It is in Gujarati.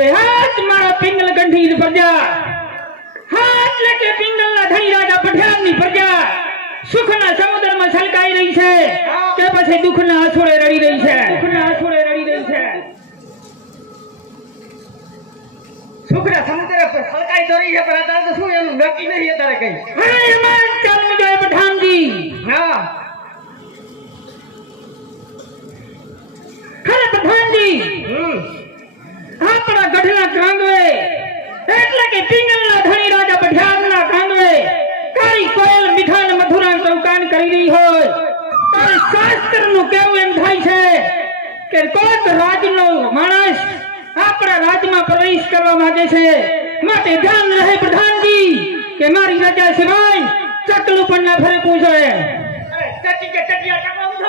કે હાથ મારા પિંગલ ગંઠી પ્રજા હાથ એટલે પિંગલના ધણી રાજા પઠાણની પ્રજા સુખના સમુદ્રમાં છલકાઈ રહી છે કે પછી દુઃખના આંસુડે રડી રહી છે સુખના સમુદ્ર પર છલકાઈ તો રહી છે પણ અત્યારે તો શું એનું નક્કી નહીં અત્યારે કઈ હા એમાં ચાલમી જાય પઠાણજી હા ખરે પઠાણજી આપણા ગઢના કાંગવે એટલે કે પિંગલના ધણી રાજા પઠાણના કાંગવે કાળી કોયલ મીઠા ને મધુરા ચૌકાન કરી રહી હોય ત્યારે શાસ્ત્રનું કેવું એમ થાય છે કે કોઈક રાજનો માણસ આપણા રાજમાં પ્રવેશ કરવા માંગે છે માટે ધ્યાન રહે પ્રધાનજી કે મારી રજા સિવાય ચકલું પણ ના ફરે પૂછે ચકી કે ચકિયા ચકવાનું